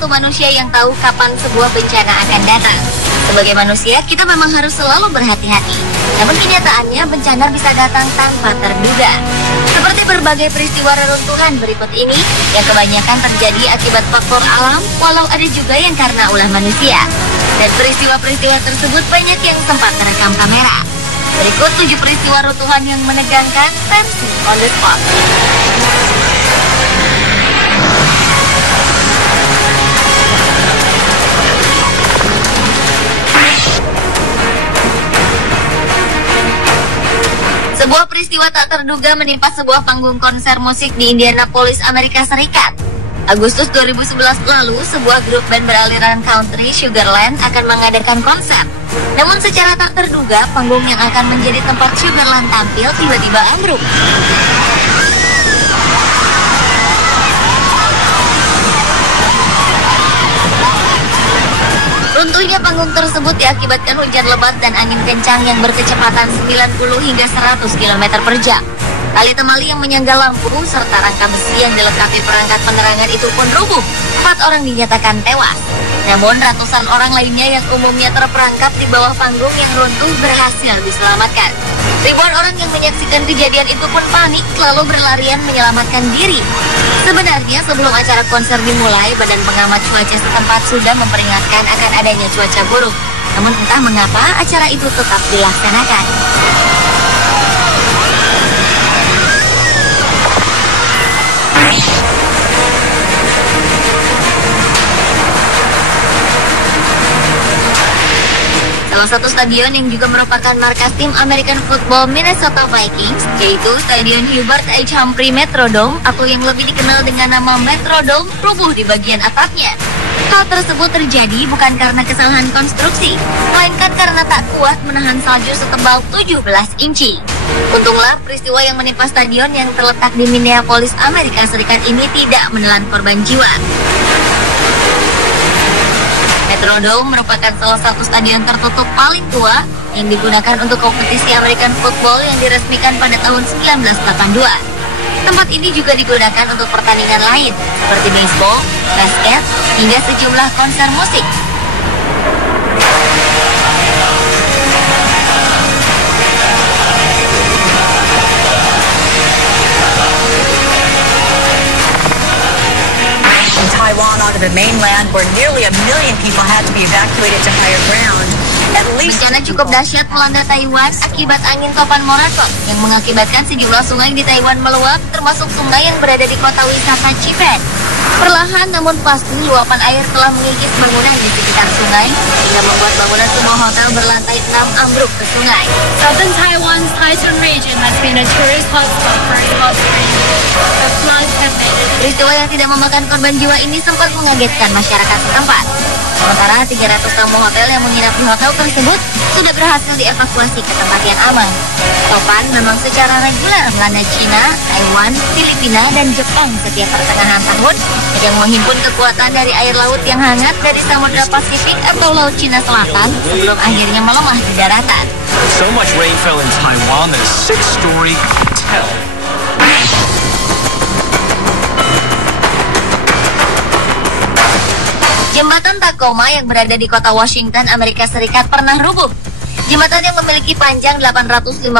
satu manusia yang tahu kapan sebuah bencana akan datang. Sebagai manusia, kita memang harus selalu berhati-hati. Namun kenyataannya bencana bisa datang tanpa terduga. Seperti berbagai peristiwa reruntuhan berikut ini, yang kebanyakan terjadi akibat faktor alam, walau ada juga yang karena ulah manusia. Dan peristiwa-peristiwa tersebut banyak yang sempat terekam kamera. Berikut 7 peristiwa runtuhan yang menegangkan versi on the spot. Sebuah peristiwa tak terduga menimpa sebuah panggung konser musik di Indianapolis, Amerika Serikat. Agustus 2011 lalu, sebuah grup band beraliran country, Sugarland, akan mengadakan konser. Namun secara tak terduga, panggung yang akan menjadi tempat Sugarland tampil tiba-tiba ambruk. Runtuhnya panggung tersebut diakibatkan hujan lebat dan angin kencang yang berkecepatan 90 hingga 100 km per jam. Tali temali yang menyangga lampu serta rangka besi yang dilengkapi perangkat penerangan itu pun rubuh. 4 orang dinyatakan tewas. Namun ratusan orang lainnya yang umumnya terperangkap di bawah panggung yang runtuh berhasil diselamatkan. Ribuan orang yang menyaksikan kejadian itu pun panik lalu berlarian menyelamatkan diri. Sebenarnya sebelum acara konser dimulai, Badan Pengamat Cuaca setempat sudah memperingatkan akan adanya cuaca buruk. Namun entah mengapa acara itu tetap dilaksanakan. Salah satu stadion yang juga merupakan markas tim American Football Minnesota Vikings, yaitu Stadion Hubert H. Humphrey Metrodome atau yang lebih dikenal dengan nama Metrodome, rubuh di bagian atapnya. Hal tersebut terjadi bukan karena kesalahan konstruksi, melainkan karena tak kuat menahan salju setebal 17 inci. Untunglah peristiwa yang menimpa stadion yang terletak di Minneapolis, Amerika Serikat ini tidak menelan korban jiwa. Metrodome merupakan salah satu stadion tertutup paling tua yang digunakan untuk kompetisi American Football yang diresmikan pada tahun 1982. Tempat ini juga digunakan untuk pertandingan lain seperti baseball, basket, hingga sejumlah konser musik. Taiwan onto the mainland, where nearly 1 million people had to be evacuated to higher ground. Bencana cukup dahsyat melanda Taiwan akibat angin topan Morakot yang mengakibatkan sejumlah sungai di Taiwan meluap, termasuk sungai yang berada di kota wisata Chipen. Perlahan namun pasti luapan air telah mengikis bangunan di sekitar sungai hingga membuat bangunan sebuah hotel berlantai 6 ambruk ke sungai. Southern Taiwan's Taichung region has been a tourist hotspot for hot springs. The floods have made it. Peristiwa yang tidak memakan korban jiwa ini sempat mengagetkan masyarakat setempat. Sementara 300 tamu hotel yang menginap di hotel tersebut sudah berhasil dievakuasi ke tempat yang aman. Topan memang secara reguler melanda China, Taiwan, Filipina, dan Jepang setiap pertengahan tahun yang menghimpun kekuatan dari air laut yang hangat dari Samudra Pasifik atau Laut Cina Selatan sebelum akhirnya melemah di daratan. So much rain fell in Taiwan that a 6-story hotel. Jembatan Tacoma yang berada di kota Washington, Amerika Serikat pernah rubuh. Jembatan yang memiliki panjang 854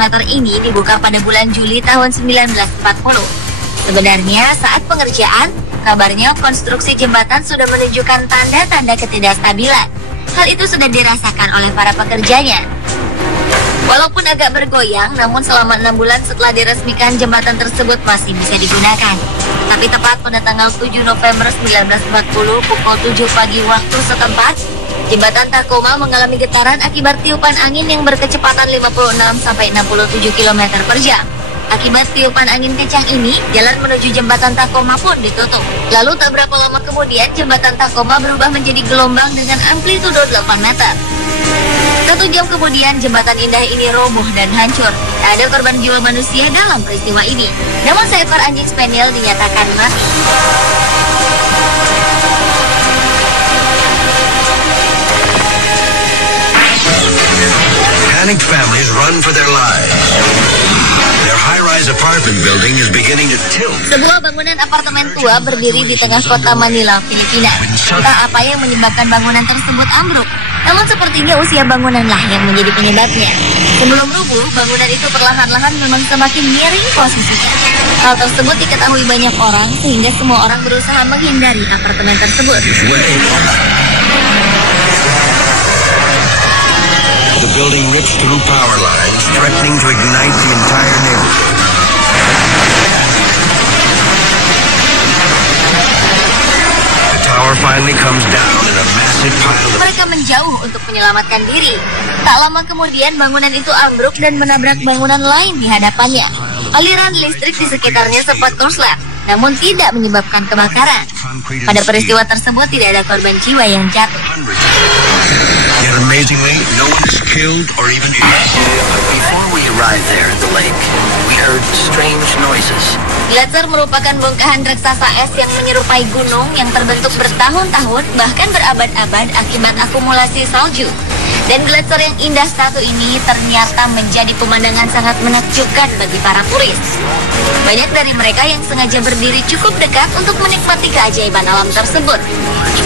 meter ini dibuka pada bulan Juli tahun 1940. Sebenarnya saat pengerjaan, kabarnya konstruksi jembatan sudah menunjukkan tanda-tanda ketidakstabilan. Hal itu sudah dirasakan oleh para pekerjanya. Walaupun agak bergoyang, namun selama 6 bulan setelah diresmikan, jembatan tersebut masih bisa digunakan. Tapi tepat pada tanggal 7 November 1940 pukul 7 pagi waktu setempat, jembatan Tacoma mengalami getaran akibat tiupan angin yang berkecepatan 56-67 km per jam. Akibat tiupan angin kencang ini, jalan menuju jembatan Tacoma pun ditutup. Lalu tak berapa lama kemudian, jembatan Tacoma berubah menjadi gelombang dengan amplitudo 8 meter. 1 jam kemudian, jembatan indah ini roboh dan hancur. Tak ada korban jiwa manusia dalam peristiwa ini. Namun seekor anjing spaniel dinyatakan mati. Panicked families run for their lives. Their high-rise apartments apartment building is beginning to tilt. Sebuah bangunan apartemen tua berdiri di tengah kota Manila, Filipina. Entah apa yang menyebabkan bangunan tersebut ambruk. Namun sepertinya usia bangunanlah yang menjadi penyebabnya. Sebelum rubuh, bangunan itu perlahan-lahan memang semakin miring posisinya. Hal tersebut diketahui banyak orang sehingga semua orang berusaha menghindari apartemen tersebut. The building rips through power lines, threatening to ignite the entire neighborhood. The tower finally comes down in a massive pile of... Mereka menjauh untuk menyelamatkan diri. Tak lama kemudian bangunan itu ambruk dan menabrak bangunan lain di hadapannya. Aliran listrik di sekitarnya sempat korslet, namun tidak menyebabkan kebakaran. Pada peristiwa tersebut tidak ada korban jiwa yang jatuh. Yet amazingly, no one is killed or even injured. Before we arrived there at the lake, we heard strange noises. Gletser merupakan bongkahan raksasa es yang menyerupai gunung yang terbentuk bertahun-tahun bahkan berabad-abad akibat akumulasi salju. Dan gletser yang indah satu ini ternyata menjadi pemandangan sangat menakjubkan bagi para turis. Banyak dari mereka yang sengaja berdiri cukup dekat untuk menikmati keajaiban alam tersebut.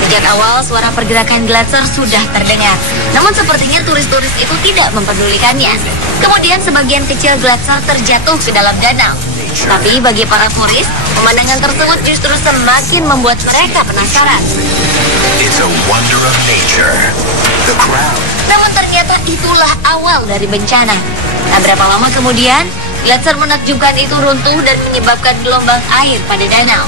Sejak awal suara pergerakan gletser sudah terdengar, namun sepertinya turis-turis itu tidak mempedulikannya. Kemudian sebagian kecil gletser terjatuh ke dalam danau. Tapi bagi para turis, pemandangan tersebut justru semakin membuat mereka penasaran. It's a wonder of nature. The crowd. Namun ternyata itulah awal dari bencana. Tak berapa lama kemudian, gletser menakjubkan itu runtuh dan menyebabkan gelombang air pada danau.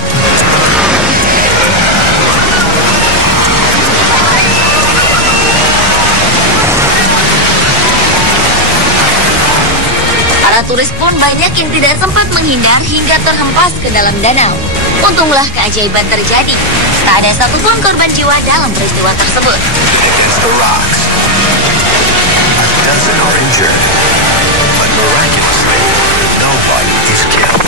Para turis pun banyak yang tidak sempat menghindar hingga terhempas ke dalam danau. Untunglah keajaiban terjadi. Tak ada satupun korban jiwa dalam peristiwa tersebut. Against the rocks. A dozen are injured, but miraculously, no one is killed.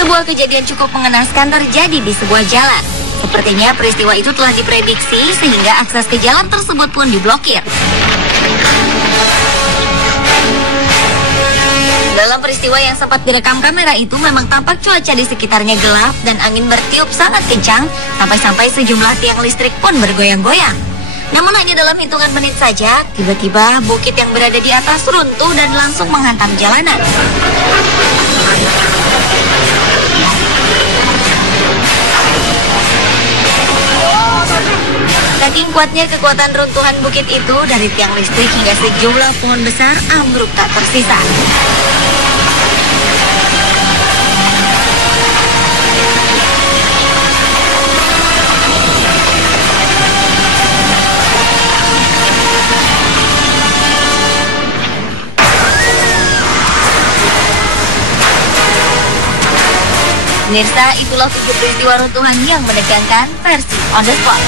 Sebuah kejadian cukup mengenaskan terjadi di sebuah jalan. Sepertinya peristiwa itu telah diprediksi sehingga akses ke jalan tersebut pun diblokir. Dalam peristiwa yang sempat direkam kamera itu memang tampak cuaca di sekitarnya gelap dan angin bertiup sangat kencang sampai-sampai sejumlah tiang listrik pun bergoyang-goyang. Namun hanya dalam hitungan menit saja, tiba-tiba bukit yang berada di atas runtuh dan langsung menghantam jalanan. Saking kuatnya kekuatan runtuhan bukit itu, dari tiang listrik hingga sejumlah pohon besar ambruk tak tersisa. Pemirsa, itulah 7 peristiwa runtuhan yang menegangkan versi On The Spot.